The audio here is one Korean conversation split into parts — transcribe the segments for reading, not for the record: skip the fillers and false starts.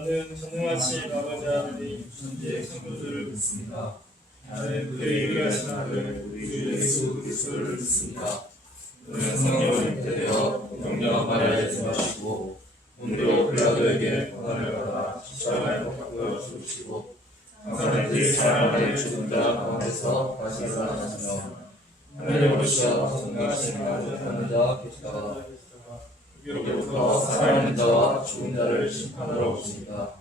나는 전능하신 아버지 하나님 천지의 창조주를 믿습니다. 나는 그의 유일하신 아들 우리 주 예수 그리스도를 믿습니다. 그는 성령으로 잉태되어 영영한 마리아에서 나시고 본디오 빌라도에게 고난을 받아 십자가에 못 박혀 죽으시고 장사된 뒤 사흘 만에 죽은 자 가운데서 다시 살아나시며 하늘에 오르시어 전능하신 아버지 하나님 계시다가 여기로부터 살아있는 자와 죽은 자를 심판하러 오십니다.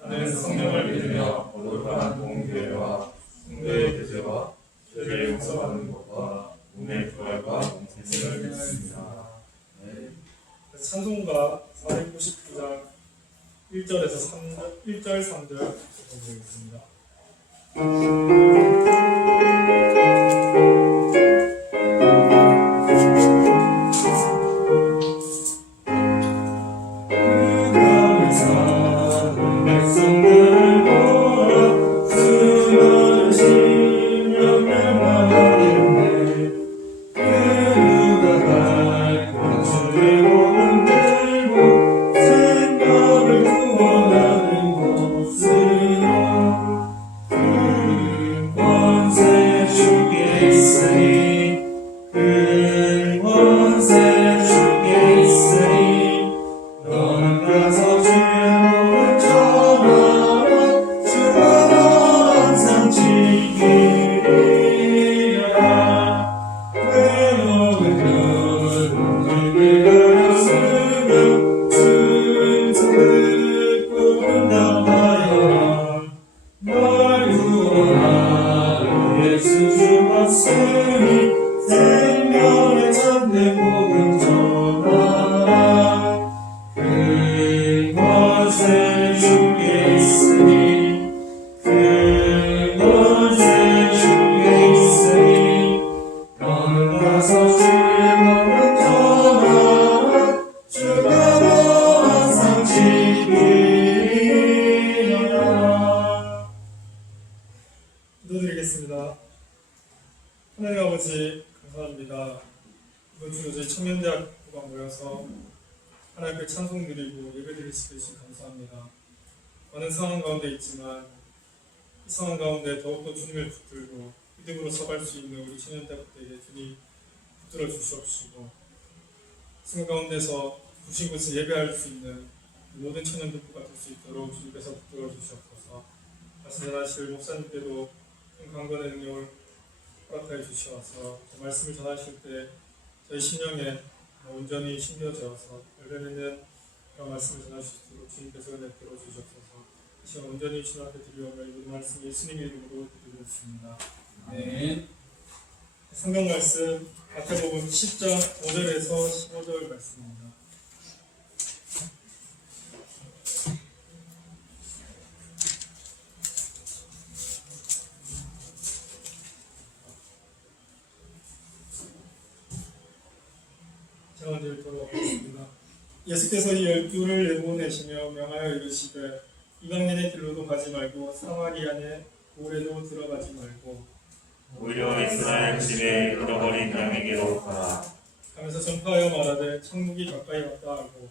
나는 성령을 믿으며 거룩한 공교회와 성도의 교제와 죄를 용서받는 것과 몸의 부활과 생명을 믿습니다. 찬송가 499장 1절에서 1절 3절 보겠습니다. 기도드리겠습니다. 하나님 아버지 감사합니다. 이번 주 저희 청년대학교가 모여서 하나님께 찬송 드리고 예배 드릴 수 있으시 감사합니다. 많은 상황 가운데 있지만 이 상황 가운데 더욱더 주님을 붙들고 믿음으로 서갈 수 있는 우리 청년대학교에게 주님 붙들어 주시옵시고 상황 가운데서 부신 곳을 예배할 수 있는 모든 청년들과 될 수 있도록 주님께서 붙들어 주시옵소서. 말씀하실 목사님께도 강건의 능력을 허락하여 주시어서 말씀을 전하실 때 저희 심령에 온전히 심겨져서 열매맺는 그런 말씀을 전하실 수 있도록 주님께서 내들어 주시옵소서. 이 시간 온전히 주님 앞에 드리오며 이 말씀 예수님의 이름으로 드리겠습니다. 네. 성경 말씀 마태복음 10장 5절에서 15절 말씀입니다. 먼저 읽도록 하겠습니다. 예수께서 이 12를 내보내시며 명하여 이르시되 이방인의 길로도 가지 말고 사마리아의 고을에도 들어가지 말고 오히려 이스라엘 집에 잃어버린 양에게로 가라. 하면서 전파하여 말하되 천국이 가까이 왔다 하고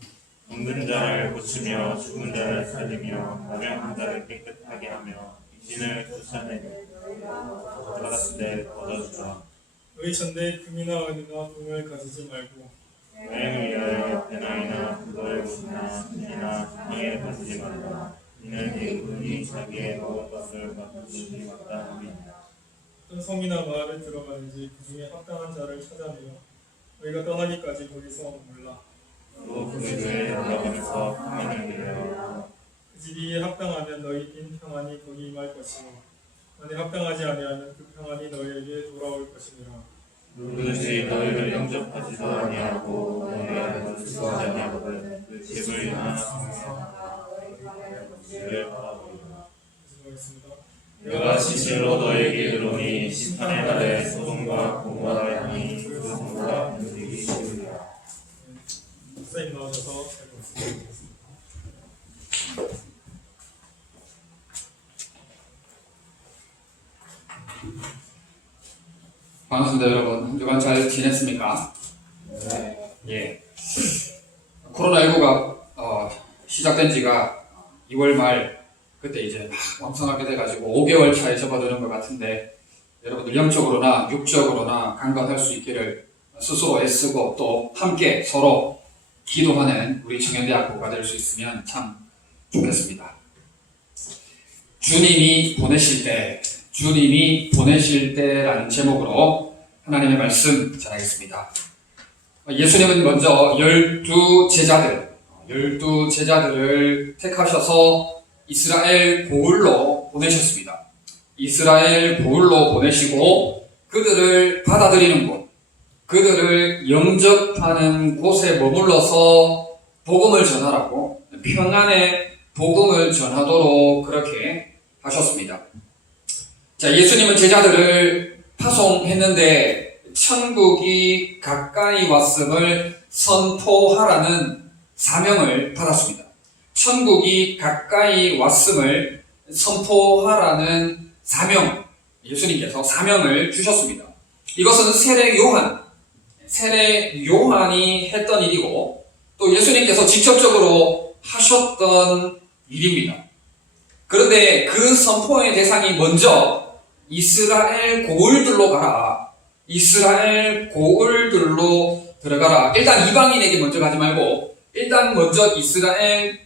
병든 자를 고치며 죽은 자를 살리며 나병한 자를 깨끗하게 하며 귀신을 쫓아내며 받았을 때 얻어주라. 너희 전대에 금이나 은이나 동을 가지지 말고 여행을 위하여 배낭이나 그거의 옷이나 이나 장에 가지지 말라. 이는 일꾼이 자기의 먹을 것을 바꾸시기 마땅함이니라. 어떤 성이나 마을에 들어가는지 그 중에 합당한 자를 찾아내어 너희가 떠나기까지 거기서 몰라. 또 그 교회에 올라가면서 평안을 빌려 그 집이 합당하면 너희 빈 평안이 거기 임할 것이고 만약 합당하지 아니하면 그 평안이 너희에게 돌아올 것이니라. 누구든지 너희를 영접하지도 아니하고 너희를 수고하지 아니하거든 그 집을 인하여 너희를 바라보리라. 내가 진실로 너희에게 이르노니 심판의 날에 소돔과 고모라의 향이 그 성보다 견디기 쉬우리라. 목사님 나오셔서 읽겠습니다. 반갑습니다, 여러분. 한 주간 잘 지냈습니까? 예. 코로나19가 시작된 지가 2월 말 그때 이제 막 왕성하게 돼가지고 5개월 차에 접어드는 것 같은데 여러분들 영적으로나 육적으로나 강건할 수 있기를 스스로 애쓰고 또 함께 서로 기도하는 우리 청년대학교가 될 수 있으면 참 좋겠습니다. 주님이 보내실 때라는 제목으로 하나님의 말씀 전하겠습니다. 예수님은 먼저 12 제자들을 택하셔서 이스라엘 고을로 보내셨습니다. 이스라엘 고을로 보내시고 그들을 받아들이는 곳, 그들을 영접하는 곳에 머물러서 복음을 전하라고 평안의 복음을 전하도록 그렇게 하셨습니다. 자, 예수님은 제자들을 파송했는데 천국이 가까이 왔음을 선포하라는 사명을 받았습니다. 천국이 가까이 왔음을 선포하라는 사명, 예수님께서 사명을 주셨습니다. 이것은 세례 요한이 했던 일이고 또 예수님께서 직접적으로 하셨던 일입니다. 그런데 그 선포의 대상이 먼저 이스라엘 고을들로 가라. 이스라엘 고을들로 들어가라. 일단 이방인에게 먼저 가지 말고 일단 먼저 이스라엘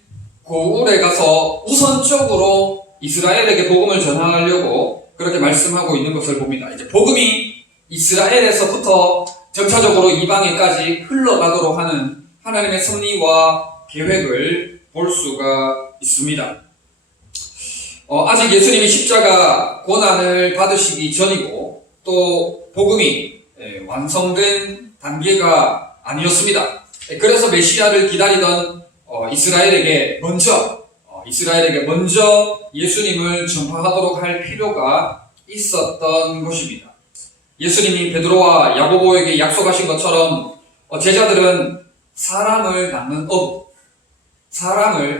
고을에 가서 우선적으로 이스라엘에게 복음을 전하려고 그렇게 말씀하고 있는 것을 봅니다. 이제 복음이 이스라엘에서부터 점차적으로 이방인까지 흘러가도록 하는 하나님의 섭리와 계획을 볼 수가 있습니다. 아직 예수님이 십자가 고난을 받으시기 전이고 또 복음이 완성된 단계가 아니었습니다. 그래서 메시아를 기다리던 이스라엘에게 먼저 예수님을 전파하도록 할 필요가 있었던 것입니다. 예수님이 베드로와 야고보에게 약속하신 것처럼 제자들은 사람을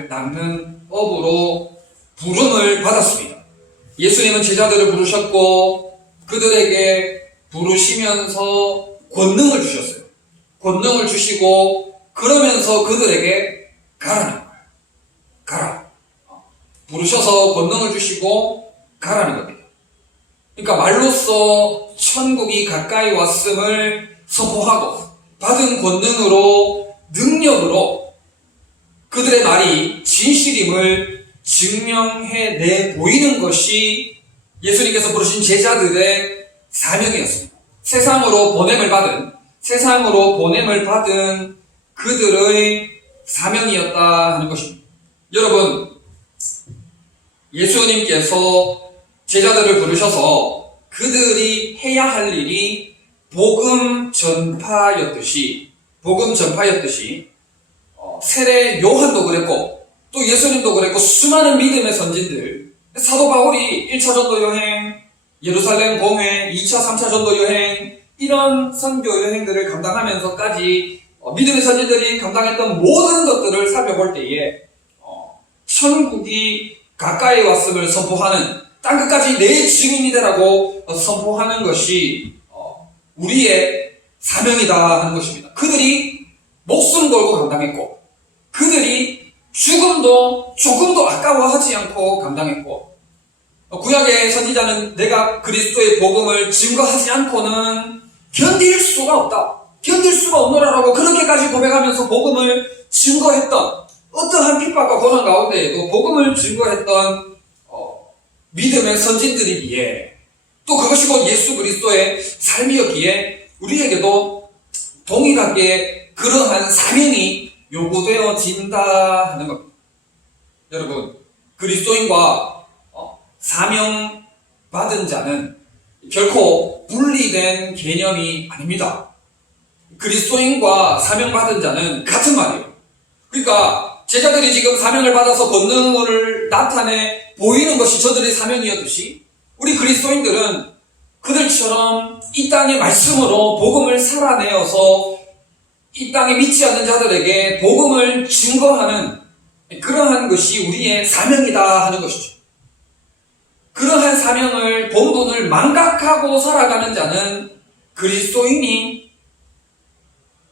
낚는 업으로 부름을 받았습니다. 예수님은 제자들을 부르셨고 그들에게 부르시면서 권능을 주셨어요. 권능을 주시고 그러면서 그들에게 가라는 거예요. 가라. 부르셔서 권능을 주시고 가라는 겁니다. 그러니까 말로써 천국이 가까이 왔음을 선포하고 받은 권능으로 능력으로 그들의 말이 진실임을 증명해내 보이는 것이 예수님께서 부르신 제자들의 사명이었습니다. 세상으로 보냄을 받은 그들의 사명이었다 하는 것입니다. 여러분, 예수님께서 제자들을 부르셔서 그들이 해야 할 일이 복음 전파였듯이 세례 요한도 그랬고 또 예수님도 그랬고 수많은 믿음의 선진들, 사도 바울이 1차 전도 여행, 예루살렘 공회, 2차, 3차 전도 여행, 이런 선교 여행들을 감당하면서까지 믿음의 선진들이 감당했던 모든 것들을 살펴볼 때에 천국이 가까이 왔음을 선포하는, 땅끝까지 내 증인이 되라고 선포하는 것이 우리의 사명이다 하는 것입니다. 그들이 목숨 걸고 감당했고 그들이 죽음도 조금도 아까워하지 않고 감당했고 구약의 선지자는 내가 그리스도의 복음을 증거하지 않고는 견딜 수가 없노라라고 그렇게까지 고백하면서 복음을 증거했던, 어떠한 핍박과 고난 가운데에도 복음을 증거했던 믿음의 선진들이기에, 또 그것이 곧 예수 그리스도의 삶이었기에 우리에게도 동일하게 그러한 사명이 요구되어진다 하는 겁니다. 여러분, 그리스도인과 사명 받은 자는 결코 분리된 개념이 아닙니다. 그리스도인과 사명 받은 자는 같은 말이에요. 그러니까 제자들이 지금 사명을 받아서 권능을 나타내 보이는 것이 저들의 사명이었듯이 우리 그리스도인들은 그들처럼 이 땅의 말씀으로 복음을 살아내어서 이 땅에 믿지 않는 자들에게 복음을 증거하는 그러한 것이 우리의 사명이다 하는 것이죠. 그러한 사명을, 본분을 망각하고 살아가는 자는 그리스도인이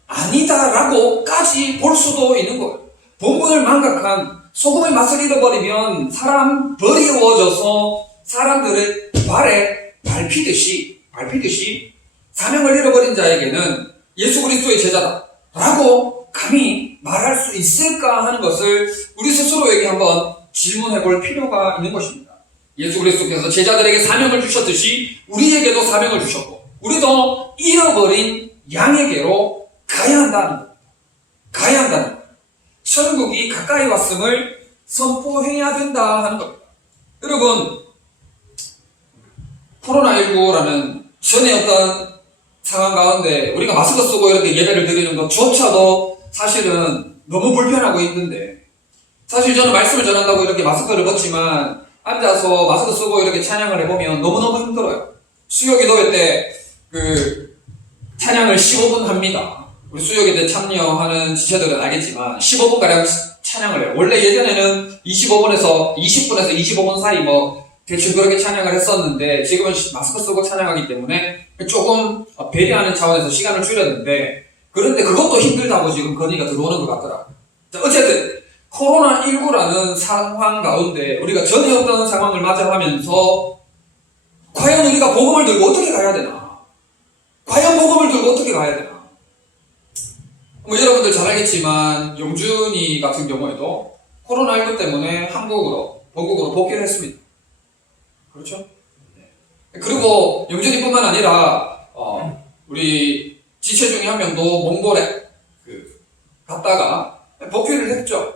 아니다라고까지 볼 수도 있는 거예요. 본분을 망각한, 소금의 맛을 잃어버리면 사람 버리워져서 사람들의 발에 밟히듯이 사명을 잃어버린 자에게는 예수 그리스도의 제자다라고 감히 말할 수 있을까 하는 것을 우리 스스로에게 한번 질문해 볼 필요가 있는 것입니다. 예수 그리스도께서 제자들에게 사명을 주셨듯이 우리에게도 사명을 주셨고 우리도 잃어버린 양에게로 가야 한다는 것. 천국이 가까이 왔음을 선포해야 된다 하는 겁니다. 여러분, 코로나19라는 전에 어떤 상황 가운데 우리가 마스크 쓰고 이렇게 예배를 드리는 것조차도 사실은 너무 불편하고 힘든데, 사실 저는 말씀을 전한다고 이렇게 마스크를 벗지만 앉아서 마스크 쓰고 이렇게 찬양을 해보면 너무너무 힘들어요. 수요기도회 때 찬양을 15분 합니다. 우리 수요기도회 참여하는 지체들은 알겠지만 15분가량 찬양을 해요. 원래 예전에는 20분에서 25분 사이 대충 그렇게 찬양을 했었는데 지금은 마스크 쓰고 찬양하기 때문에 조금 배려하는 차원에서 시간을 줄였는데, 그런데 그것도 힘들다고 지금 건의가 들어오는 것 같더라고요. 어쨌든 코로나19라는 상황 가운데 우리가 전에 없던 상황을 맞이하면서 과연 우리가 복음을 들고 어떻게 가야 되나? 여러분들 잘 알겠지만 영준이 같은 경우에도 코로나19 때문에 본국으로 복귀를 했습니다. 그렇죠? 그리고 영준이뿐만 아니라 우리 지체 중에 한 명도 몽골에 갔다가 복귀를 했죠.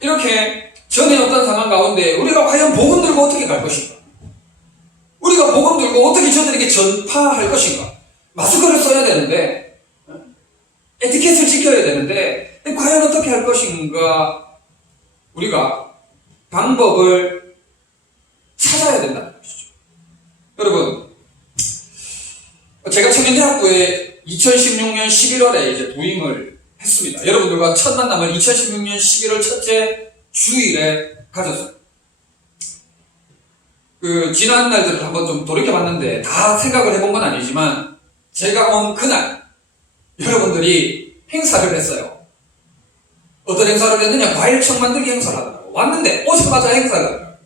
이렇게 전에 어떤 상황 가운데 우리가 과연 복음 들고 어떻게 갈 것인가? 우리가 복음 들고 어떻게 저들에게 전파할 것인가? 마스크를 써야 되는데, 에티켓을 지켜야 되는데, 과연 어떻게 할 것인가? 우리가 방법을 찾아야 된다는 것이죠. 여러분, 제가 청년대학부에 2016년 11월에 이제 부임을 했습니다. 여러분들과 첫 만남을 2016년 11월 첫째 주일에 가졌어요. 지난 날들을 한번 좀 돌이켜봤는데 다 생각을 해본 건 아니지만 제가 온 그날 여러분들이 행사를 했어요. 어떤 행사를 했느냐? 과일청 만들기 행사를 하더라고요. 왔는데 오자마자 행사를 하더라고요.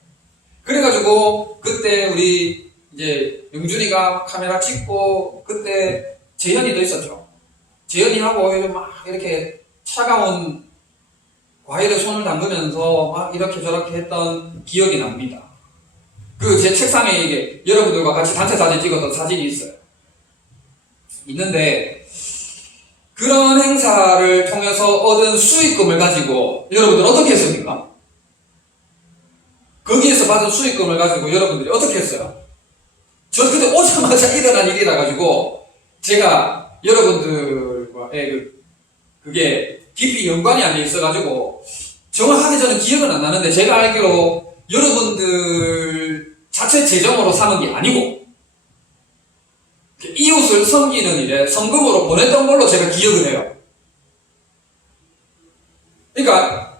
그래가지고 그때 우리 이제 영준이가 카메라 찍고 그때 재현이도 있었죠. 재현이하고 막 이렇게 차가운 과일에 손을 담그면서 막 이렇게 저렇게 했던 기억이 납니다. 제 책상에 이게 여러분들과 같이 단체 사진 찍었던 사진이 있어요. 있는데 그런 행사를 통해서 얻은 수익금을 가지고 여러분들 어떻게 했습니까? 거기에서 받은 수익금을 가지고 여러분들이 어떻게 했어요? 저 그때 오자마자 일어난 일이라 가지고 제가 여러분들과의 그게 깊이 연관이 안 돼 있어가지고 정확하게 저는 기억은 안 나는데, 제가 알기로 여러분들 자체 재정으로 사는 게 아니고 이웃을 섬기는 일에 성금으로 보냈던 걸로 제가 기억을 해요. 그러니까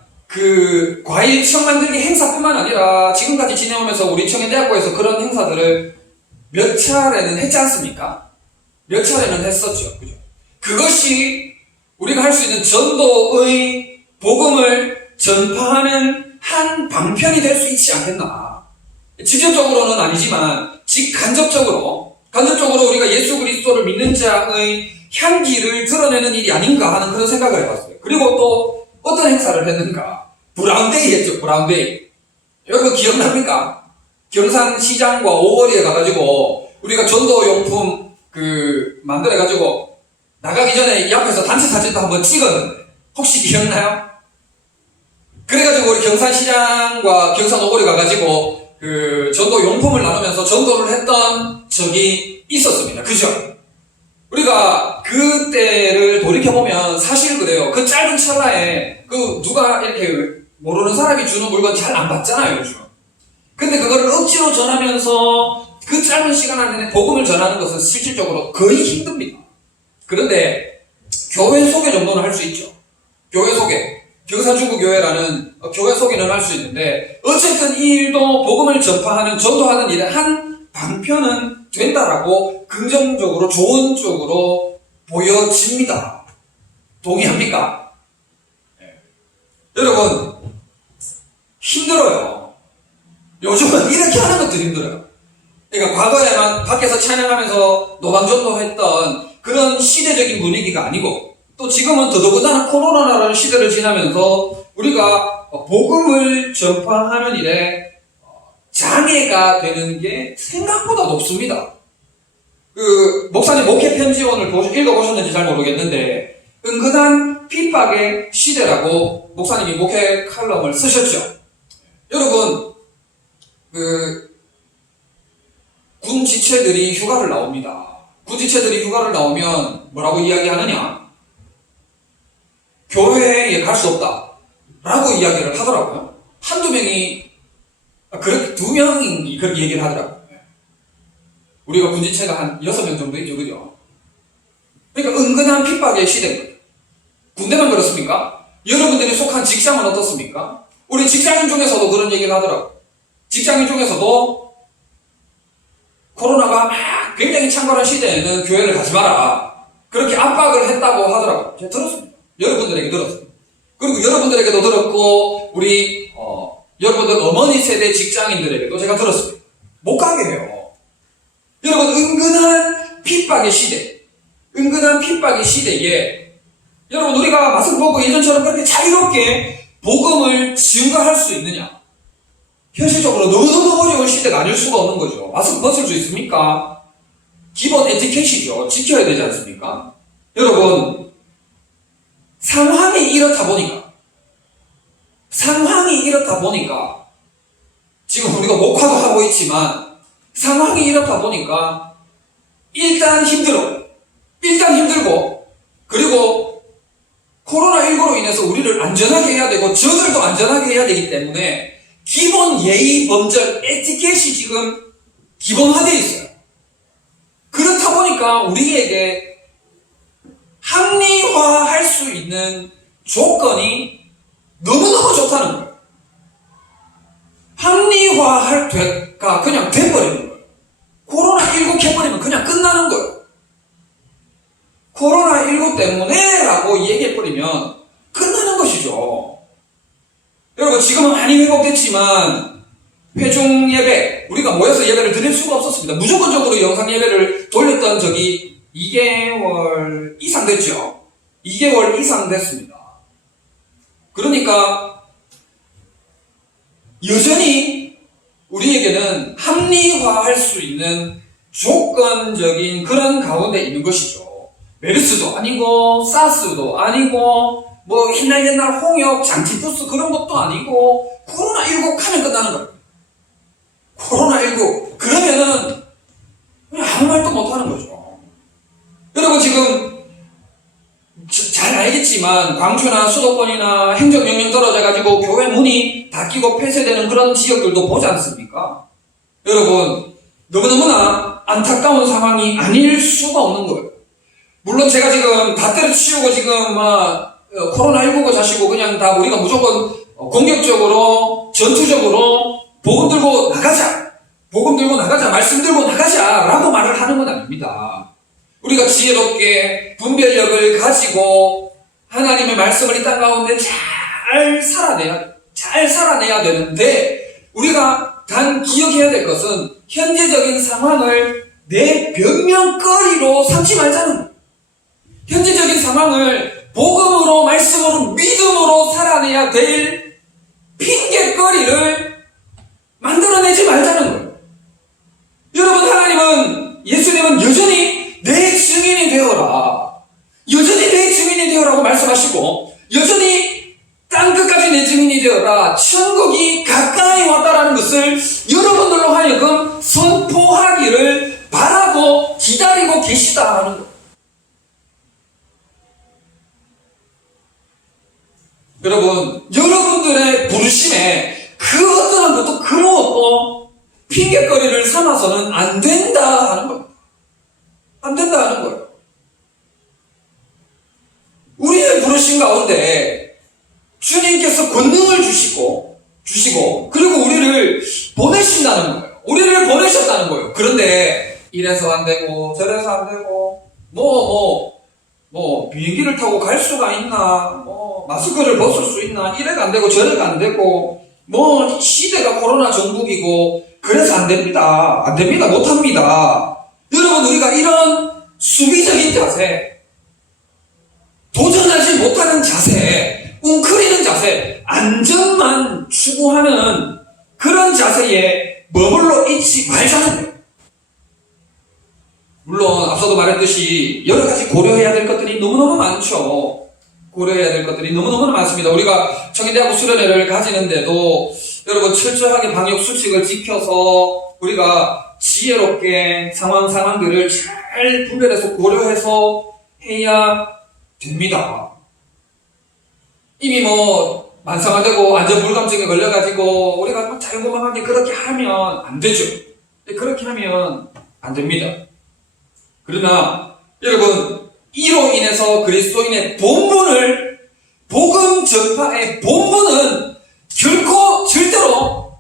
과일청 만들기 행사뿐만 아니라 지금까지 지내오면서 우리 청년대학교에서 그런 행사들을 몇 차례는 했지 않습니까? 몇 차례는 했었죠. 그죠? 그것이 우리가 할 수 있는 전도의 복음을 전파하는 한 방편이 될 수 있지 않겠나. 직접적으로는 아니지만 간접적으로 우리가 예수 그리스도를 믿는 자의 향기를 드러내는 일이 아닌가 하는 그런 생각을 해봤어요. 그리고 또 어떤 행사를 했는가? 브라운데이 했죠. 브라운데이. 여러분 기억납니까? 경산시장과 오거리에 가가지고 우리가 전도용품 만들어가지고 나가기 전에 이 앞에서 단체 사진도 한번 찍었는데 혹시 기억나요? 그래가지고 우리 경산시장과 경산오거리 가가지고 전도용품을 나누면서 전도를 했던 적이 있었습니다. 그죠? 우리가 그때를 돌이켜보면 사실 그래요. 그 짧은 찰나에 누가 이렇게 모르는 사람이 주는 물건 잘 안 받잖아요, 요즘. 근데 그거를 억지로 전하면서 그 짧은 시간 안에 복음을 전하는 것은 실질적으로 거의 힘듭니다. 그런데 교회 소개 정도는 할 수 있죠. 교회 소개. 경산중구교회라는 교회 소개는 할 수 있는데, 어쨌든 이 일도 복음을 전파하는, 전도하는 일의 한 방편은 된다라고 긍정적으로, 좋은 쪽으로 보여집니다. 동의합니까? 네. 여러분, 힘들어요. 요즘은 이렇게 하는 것도 힘들어요. 그러니까 과거에만 밖에서 찬양하면서 노방전도 했던 그런 시대적인 분위기가 아니고, 또 지금은 더더군다나 코로나라는 시대를 지나면서 우리가 복음을 전파하는 일에 장애가 되는 게 생각보다 높습니다. 목사님 목회 편지 오늘 읽어보셨는지 잘 모르겠는데, 은근한 핍박의 시대라고 목사님이 목회 칼럼을 쓰셨죠. 여러분, 군 지체들이 휴가를 나옵니다. 군 지체들이 휴가를 나오면 뭐라고 이야기하느냐? 교회에 갈 수 없다 라고 이야기를 하더라고요. 한두 명이, 그렇게 두 명이 그렇게 얘기를 하더라고요. 우리가 군 지체가 한 6명 정도 있죠, 그죠? 그러니까 은근한 핍박의 시대입니다. 군대만 그렇습니까? 여러분들이 속한 직장은 어떻습니까? 우리 직장인 중에서도 그런 얘기를 하더라고요. 직장인 중에서도 코로나가 막 굉장히 창궐한 시대에는 교회를 가지 마라, 그렇게 압박을 했다고 하더라고요. 제가 들었습니다. 여러분들에게 들었습니다. 그리고 여러분들에게도 들었고, 우리 여러분들 어머니 세대 직장인들에게도 제가 들었습니다. 못 가게 해요. 여러분, 은근한 핍박의 시대, 은근한 핍박의 시대에 여러분, 우리가 마스크 벗고 예전처럼 그렇게 자유롭게 복음을 증거할 수 있느냐? 현실적으로 너무너무 어려운 시대가 아닐 수가 없는 거죠. 마스크 벗을 수 있습니까? 기본 에티켓이죠. 지켜야 되지 않습니까? 여러분, 상황이 이렇다 보니까 지금 우리가 목화도 하고 있지만 상황이 이렇다 보니까 일단 힘들고, 그리고 코로나19로 인해서 우리를 안전하게 해야 되고 저들도 안전하게 해야 되기 때문에 기본 예의, 범절, 에티켓이 지금 기본화되어 있어요. 그렇다 보니까 우리에게 합리화할 수 있는 조건이 너무너무 좋다는 거예요. 합리화할 때가 그냥 돼버리는 거예요. 코로나19 해버리면 그냥 끝나는 거예요. 코로나19 때문에 라고 얘기해버리면 끝나는 것이죠. 여러분, 지금은 많이 회복됐지만 회중 예배, 우리가 모여서 예배를 드릴 수가 없었습니다. 무조건적으로 영상 예배를 돌렸던 적이 2개월 이상 됐죠. 2개월 이상 됐습니다. 그러니까 여전히 우리에게는 합리화할 수 있는 조건적인 그런 가운데 있는 것이죠. 메르스도 아니고 사스도 아니고 뭐 옛날 홍역, 장티푸스 그런 것도 아니고 코로나19 하면 끝나는 거예요. 코로나19 그러면은 그냥 아무 말도 못하는 거죠. 여러분, 지금 잘 알겠지만 광주나 수도권이나 행정명령 떨어져가지고 교회 문이 닫히고 폐쇄되는 그런 지역들도 보지 않습니까? 여러분, 너무너무나 안타까운 상황이 아닐 수가 없는 거예요. 물론 제가 지금 다 때려치우고 지금 코로나19가 자시고 그냥 다 우리가 무조건 공격적으로 전투적으로 복음 들고 나가자, 말씀 들고 나가자 라고 말을 하는 건 아닙니다. 우리가 지혜롭게 분별력을 가지고 하나님의 말씀을 이 땅 가운데 잘 살아내야 되는데, 우리가 단 기억해야 될 것은 현재적인 상황을 내 변명거리로 삼지 말자는 거예요. 현재적인 상황을 복음으로, 말씀으로, 믿음으로 살아내야 될 핑계거리를 만들어내지 말자는 거예요. 여러분, 예수님은 여전히 내 증인이 되어라, 여전히 내 증인이 되어라고 말씀하시고, 여전히 땅끝까지 내 증인이 되어라, 천국이 가까이 왔다라는 것을 여러분들로 하여금 선포하기를 바라고 기다리고 계시다라는 거예요. 여러분, 여러분들의 부르심에 그 어떠한 것도 그런 것도 핑계거리를 삼아서는 안 된다 하는 거예요. 안 된다 하는 거예요. 우리의 부르심 가운데 주님께서 권능을 주시고 그리고 우리를 보내신다는 거예요. 우리를 보내셨다는 거예요. 그런데 이래서 안 되고 저래서 안 되고 뭐 비행기를 타고 갈 수가 있나, 뭐 마스크를 벗을 수 있나, 이래가 안 되고 저래가 안 되고, 뭐 시대가 코로나 전국이고 그래서 안 됩니다. 안 됩니다. 못 합니다. 여러분, 우리가 이런 수비적인 자세, 도전하지 못하는 자세, 웅크리는 자세, 안전만 추구하는 그런 자세에 머물러 있지 말자는 거예요. 물론 앞서도 말했듯이 여러 가지 고려해야 될 것들이 너무너무 많죠. 고려해야 될 것들이 너무너무 많습니다. 우리가 청년대학교 수련회를 가지는데도 여러분 철저하게 방역 수칙을 지켜서 우리가 지혜롭게 상황들을 잘 분별해서 고려해서 해야 됩니다. 이미 뭐 만성화되고 안전불감증에 걸려가지고 우리가 뭐 자유분방하게 그렇게 하면 안 되죠. 그렇게 하면 안 됩니다. 그러나 여러분, 이로 인해서 그리스도인의 본분을, 복음 전파의 본분은 결코 절대로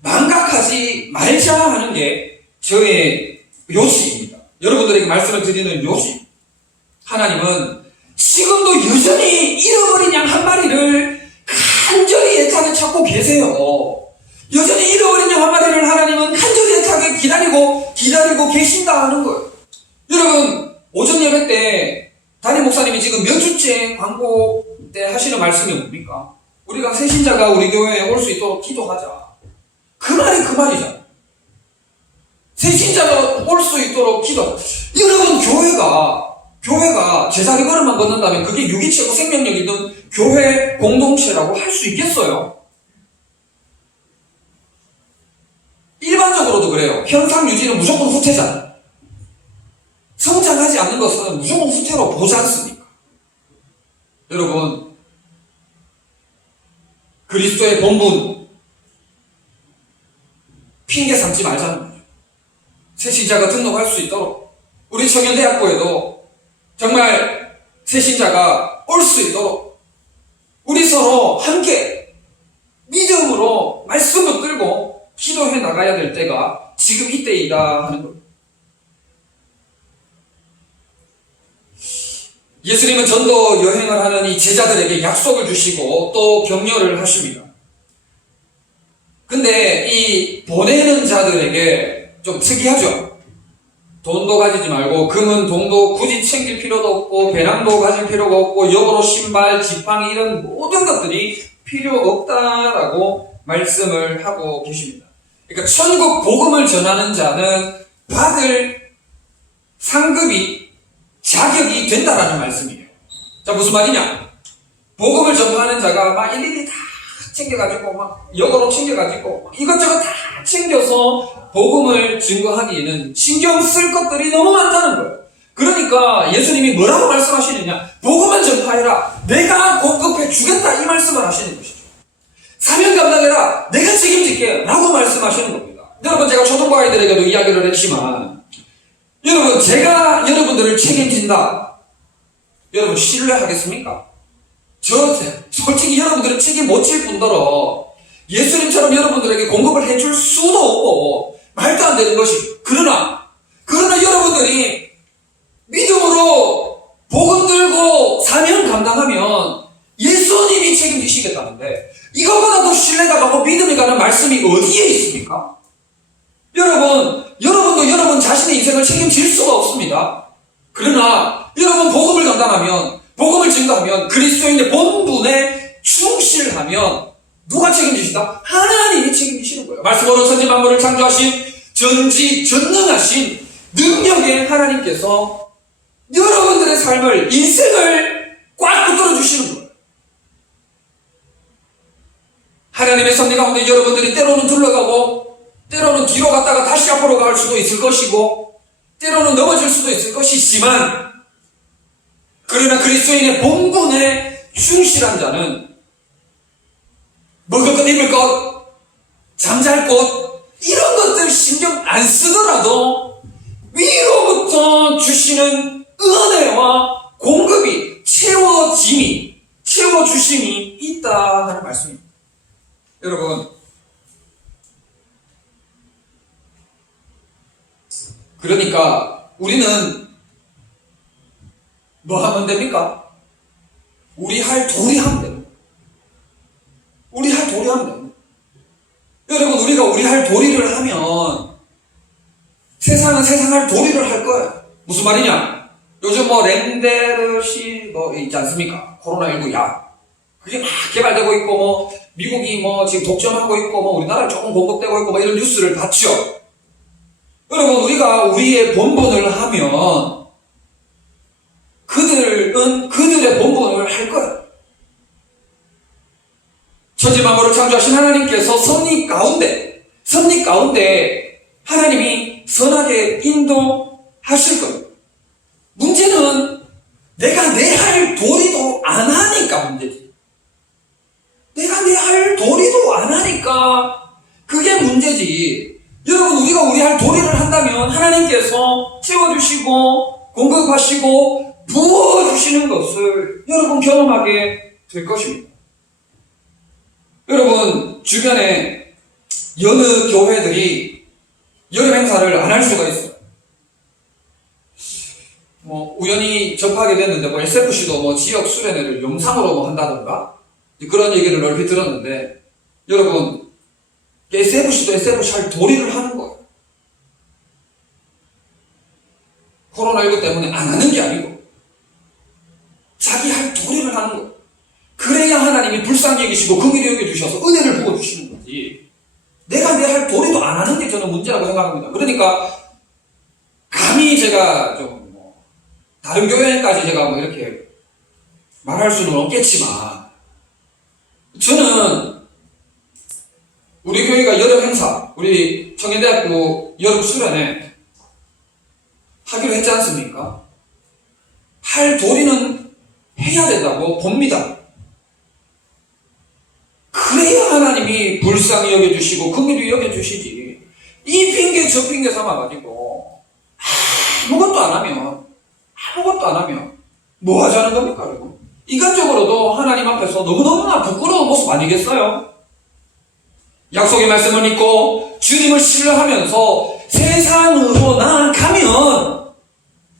망각하지 말자 하는 게 저의 요지입니다. 여러분들에게 말씀을 드리는 요지. 하나님은 지금도 여전히 잃어버린 양 한 마리를 간절히 애타게 찾고 계세요. 여전히 잃어버린 양 한 마리를 하나님은 간절히 애타게 기다리고 계신다 하는 거예요. 여러분, 오전 예배 때 담임 목사님이 지금 몇 주째 광고 때 하시는 말씀이 뭡니까? 우리가 새신자가 우리 교회에 올 수 있도록 기도하자. 그 말이 그 말이잖아. 새신자가 올 수 있도록 기도. 여러분, 교회가 제자리 걸음만 걷는다면 그게 유기체고 생명력 있는 교회 공동체라고 할 수 있겠어요? 일반적으로도 그래요. 현상 유지는 무조건 후퇴잖아. 성장하지 않는 것은 무조건 후퇴로 보지 않습니까? 여러분, 그리스도의 본분 핑계 삼지 말자는 거예요. 새신자가 등록할 수 있도록 우리 청년대학교에도 정말 새신자가 올 수 있도록 우리 서로 함께 믿음으로 말씀 붙들고 기도해 나가야 될 때가 지금 이때이다 하는 겁니다. 예수님은 전도 여행을 하는 이 제자들에게 약속을 주시고 또 격려를 하십니다. 근데 이 보내는 자들에게 좀 특이하죠. 돈도 가지지 말고 금은 동도 굳이 챙길 필요도 없고 배낭도 가질 필요가 없고 여보로 신발, 지팡이 이런 모든 것들이 필요 없다라고 말씀을 하고 계십니다. 그러니까 천국 복음을 전하는 자는 받을 상급이 자격이 된다라는 말씀이에요. 자, 무슨 말이냐? 복음을 전파하는 자가 막 일일이 다 챙겨가지고 막 역으로 챙겨가지고 이것저것 다 챙겨서 복음을 증거하기에는 신경 쓸 것들이 너무 많다는 거예요. 그러니까 예수님이 뭐라고 말씀하시느냐? 복음만 전파해라. 내가 공급해 주겠다. 이 말씀을 하시는 것이죠. 사명 감당해라. 내가 책임질게. 라고 말씀하시는 겁니다. 여러분, 제가 초등부 아이들에게도 이야기를 했지만 여러분, 제가 여러분들을 책임진다. 여러분, 신뢰하겠습니까? 솔직히 여러분들은 책임 못 질 뿐더러 예수님처럼 여러분들에게 공급을 해줄 수도 없고 말도 안 되는 것이. 그러나 여러분들이 믿음으로 복음 들고 사명 감당하면 예수님이 책임지시겠다는데 이거보다 더 신뢰가 가고 믿음이 가는 말씀이 어디에 있습니까? 여러분도 여러분 자신의 인생을 책임질 수가 없습니다. 그러나 여러분 복음을 감당하면, 복음을 증거하면, 그리스도인의 본분에 충실하면 누가 책임지신다? 하나님이 책임지시는 거예요. 말씀으로 천지 만물을 창조하신 전지전능하신 능력의 하나님께서 여러분들의 삶을, 인생을 꽉 붙들어 주시는 거예요. 하나님의 섭리 가운데 여러분들이 때로는 둘러가고 때로는 뒤로 갔다가 다시 앞으로 갈 수도 있을 것이고 때로는 넘어질 수도 있을 것이지만 그러나 그리스도인의 본분에 충실한 자는 먹을 것, 입을 것, 잠잘 곳 이런 것들 신경 안 쓰더라도 위로부터 주시는 은혜와 공급이 채워주심이 있다 하는 말씀입니다. 여러분, 그러니까 우리는 뭐 하면 됩니까? 우리 할 도리 하면 됩니다. 우리 할 도리 하면 됩니다. 여러분, 우리가 우리 할 도리를 하면 세상은 세상 할 도리를 할 거예요. 무슨 말이냐? 요즘 뭐 렌데르시 뭐 있지 않습니까? 코로나19 약. 그게 막 개발되고 있고, 뭐 미국이 뭐 지금 독점하고 있고, 뭐 우리나라에 조금 공급되고 있고, 뭐 이런 뉴스를 봤죠. 여러분, 우리가 우리의 본분을 하면 그들은 그들의 본분을 할 거예요. 천지 만물을 창조하신 하나님께서 섭리 가운데 하나님이 선하게 인도하실 거예요. 문제는 내가 내 할 도리도 안 하니까 문제지. 내가 내 할 도리도 안 하니까 그게 문제지. 여러분, 우리가 우리 할 도리를 한다면 하나님께서 채워주시고 공급하시고 부어주시는 것을 여러분 경험하게 될 것입니다. 여러분, 주변에 여느 교회들이 여름 행사를 안 할 수가 있어요. 뭐 우연히 접하게 됐는데, 뭐 SFC도 뭐 지역 수련회를 영상으로 뭐 한다던가 그런 얘기를 얼핏 들었는데, 여러분, SFC도 SFC 할 도리를 하는 거예요. 코로나19 때문에 안 하는 게 아니고 자기 할 도리를 하는 거예요. 그래야 하나님이 불쌍히 여기시고 긍휼히 여겨주셔서 은혜를 부어주시는 거지. 내가 내 할 도리도 안 하는 게 저는 문제라고 생각합니다. 그러니까 감히 제가 좀 뭐 다른 교회까지 제가 뭐 이렇게 말할 수는 없겠지만, 저는 우리 교회가 여름 행사, 우리 청년대학교 여름 수련회 하기로 했지 않습니까? 할 도리는 해야 된다고 봅니다. 그래야 하나님이 불쌍히 여겨주시고 긍휼히 여겨주시지. 이 핑계 저 핑계 삼아가지고 아무것도 안 하면 뭐 하자는 겁니까? 여러분? 인간적으로도 하나님 앞에서 너무너무나 부끄러운 모습 아니겠어요? 약속의 말씀을 믿고 주님을 신뢰하면서 세상으로 나아가면,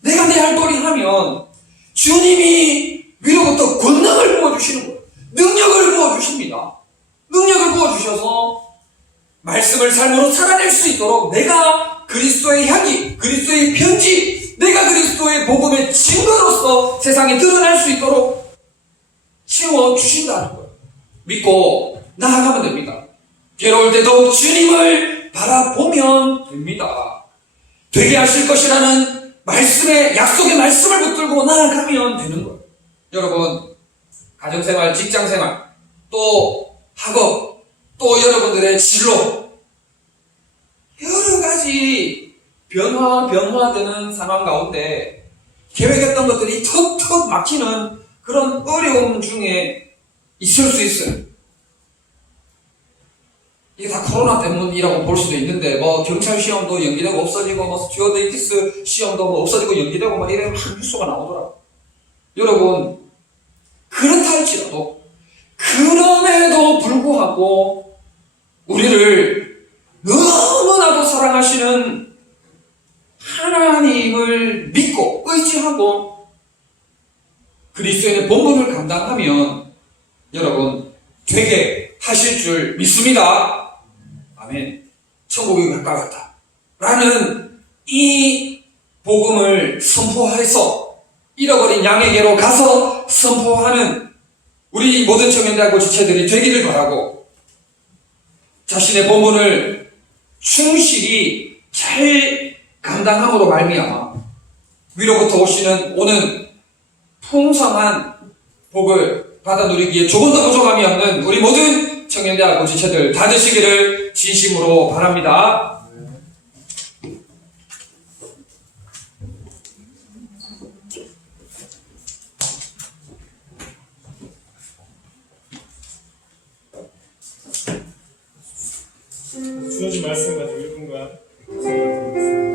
내가 내 할 도리 하면 주님이 위로부터 권능을 부어주시는 거예요. 능력을 부어주십니다. 능력을 부어주셔서 말씀을 삶으로 살아낼 수 있도록 내가 그리스도의 향기, 그리스도의 편지, 내가 그리스도의 복음의 증거로서 세상에 드러날 수 있도록 채워주신다는 거예요. 믿고 나아가면 됩니다. 괴로울 때도 주님을 바라보면 됩니다. 되게 하실 것이라는 말씀의, 약속의 말씀을 붙들고 나아가면 되는 거예요. 여러분, 가정생활, 직장생활, 또 학업, 또 여러분들의 진로, 여러 가지 변화되는 상황 가운데 계획했던 것들이 턱턱 막히는 그런 어려움 중에 있을 수 있어요. 이게 다 코로나 때문이라고 볼 수도 있는데, 뭐 경찰 시험도 연기되고 없어지고, 뭐 스튜어데이티스 시험도 뭐 없어지고 연기되고 막 이런 뉴스가 나오더라고요. 여러분, 그렇다 할지라도, 그럼에도 불구하고 우리를 너무나도 사랑하시는 하나님을 믿고 의지하고 그리스도인의 본분을 감당하면 여러분 되게 하실 줄 믿습니다. 아멘. 천국이 가까웠다 라는 이 복음을 선포해서 잃어버린 양에게로 가서 선포하는 우리 모든 청년대학교 지체들이 되기를 바라고, 자신의 본분을 충실히 잘 감당함으로 말미암아 위로부터 오는 풍성한 복을 받아 누리기에 조금 더 부족함이 없는 우리 모든 청년대학교 지체들 다 되시기를 진심으로 바랍니다. 주어진 말씀 가지고 1분간 기도를 드리겠습니다.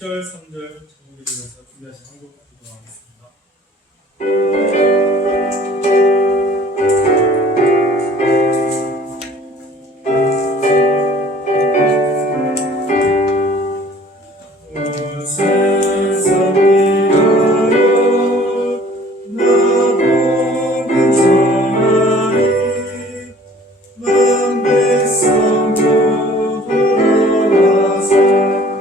1절, 3절 전해드리면서 준비하신 한국 기도하겠습니다. 온 세상 위하여 나복음 전하리 만 백성 모두 나와서 주 말씀 들으라 주 주님 가소서 헤매는 자들아 주님의 음성 듣고서 어두운 밤이나 전하고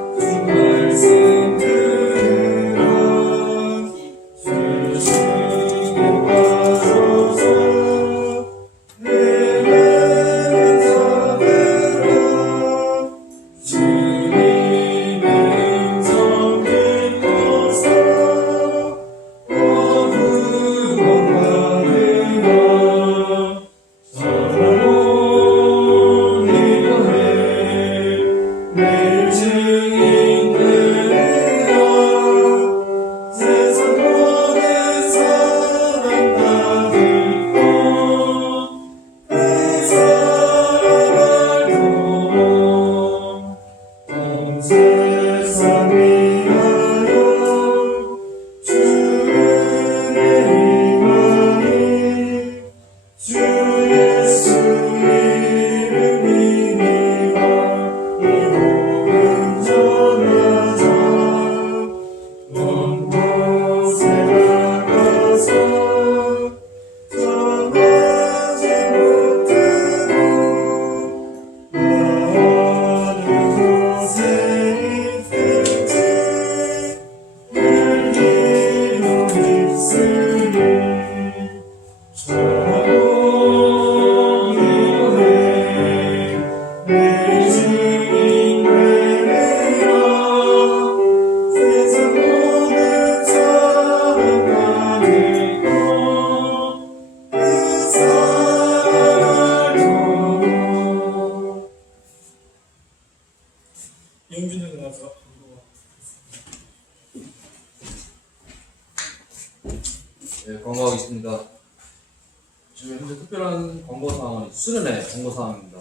기도해 매일 증인 되리라 세상 모든 사람 다 듣고 그 사랑을 도모 온 세상 위하여 주 은혜만이 주 예수 이름 믿으라 이 복음 전하자 먼 곳에 나가서 전하지 못해도 어느 곳에 있든지 열기로 있으니 전하고 기도해 매일 증인 되리라 세상 모든 사람 다 듣고 그 사랑을 도모 영준 형 나와서 네, 광고하겠습니다. 지금 현재 특별한 광고사항은 수련회 광고사항입니다.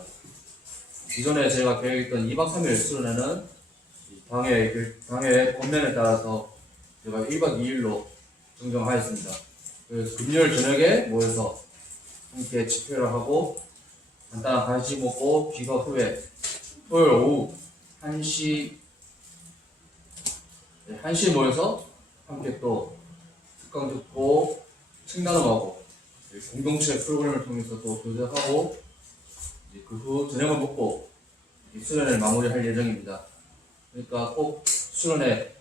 기존에 제가 계획했던 2박 3일 수련회는 당의 권면에 따라서 제가 1박 2일로 정정하였습니다. 그래서 금요일 저녁에 모여서 함께 집회를 하고 간단한 간식 먹고 기도 후에 토요일 오후 1시에 모여서 함께 또 특강 듣고 책 나눔하고 공동체 프로그램을 통해서 또 교제하고 그 후 저녁을 먹고 수련회를 마무리할 예정입니다. 그러니까 꼭 수련회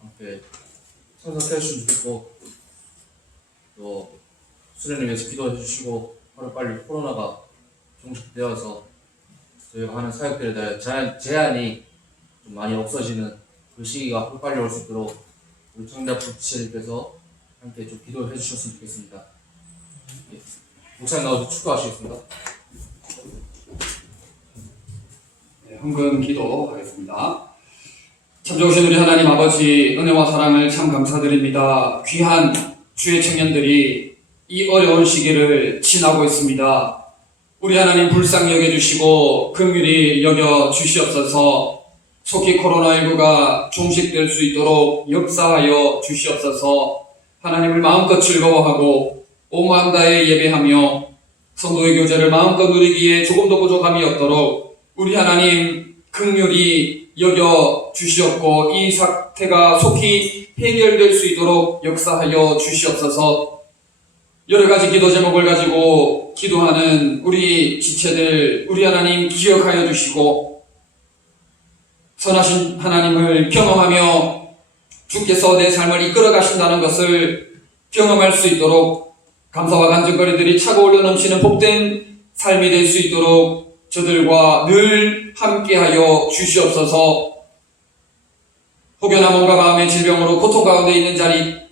함께 참석해 주시면 좋겠고 또 수련회 위해서 기도해 주시고 하루빨리 코로나가 종식되어서 저희가 하는 사역들에 대한 제한이 좀 많이 없어지는 그 시기가 하루빨리 올 수 있도록 우리 청자 부치님께서 함께 좀 기도해 주셨으면 좋겠습니다. 예. 목사님 나와서 축도하시겠습니다. 네, 헌금 기도하겠습니다. 참 좋으신 우리 하나님 아버지 은혜와 사랑을 참 감사드립니다. 귀한 주의 청년들이 이 어려운 시기를 지나고 있습니다. 우리 하나님 불쌍히 여겨주시고 긍휼히 여겨주시옵소서. 속히 코로나19가 종식될 수 있도록 역사하여 주시옵소서. 하나님을 마음껏 즐거워하고 온 마음 다해 예배하며 성도의 교제를 마음껏 누리기에 조금도 부족함이 없도록 우리 하나님 긍휼히 여겨 주시옵고 이 사태가 속히 해결될 수 있도록 역사하여 주시옵소서. 여러 가지 기도 제목을 가지고 기도하는 우리 지체들 우리 하나님 기억하여 주시고 선하신 하나님을 경험하며 주께서 내 삶을 이끌어 가신다는 것을 경험할 수 있도록 감사와 간증거리들이 차고 올려 넘치는 복된 삶이 될 수 있도록 저들과 늘 함께하여 주시옵소서. 혹여나 몸과 마음의 질병으로 고통 가운데 있는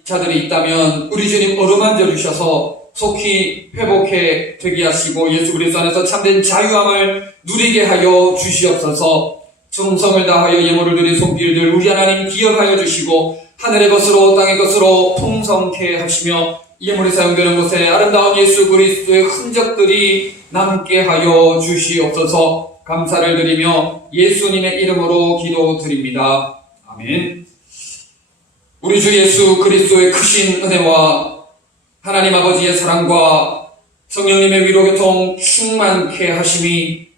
자들이 있다면 우리 주님 어루만져 주셔서 속히 회복해 되게 하시고 예수 그리스도 안에서 참된 자유함을 누리게 하여 주시옵소서. 정성을 다하여 예물을 드린 손길들 우리 하나님 기억하여 주시고 하늘의 것으로 땅의 것으로 풍성케 하시며 예물이 사용되는 곳에 아름다운 예수 그리스도의 흔적들이 남게 하여 주시옵소서. 감사를 드리며 예수님의 이름으로 기도드립니다. 아멘. 아멘. 우리 주 예수 그리스도의 크신 은혜와 하나님 아버지의 사랑과 성령님의 위로교통 충만케 하심이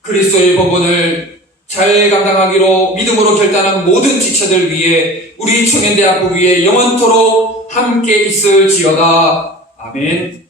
그리스도의 번번을 잘 감당하기로 믿음으로 결단한 모든 지체들 위해 우리 청년대학부 위에 영원토록 함께 있을지어다. 아멘.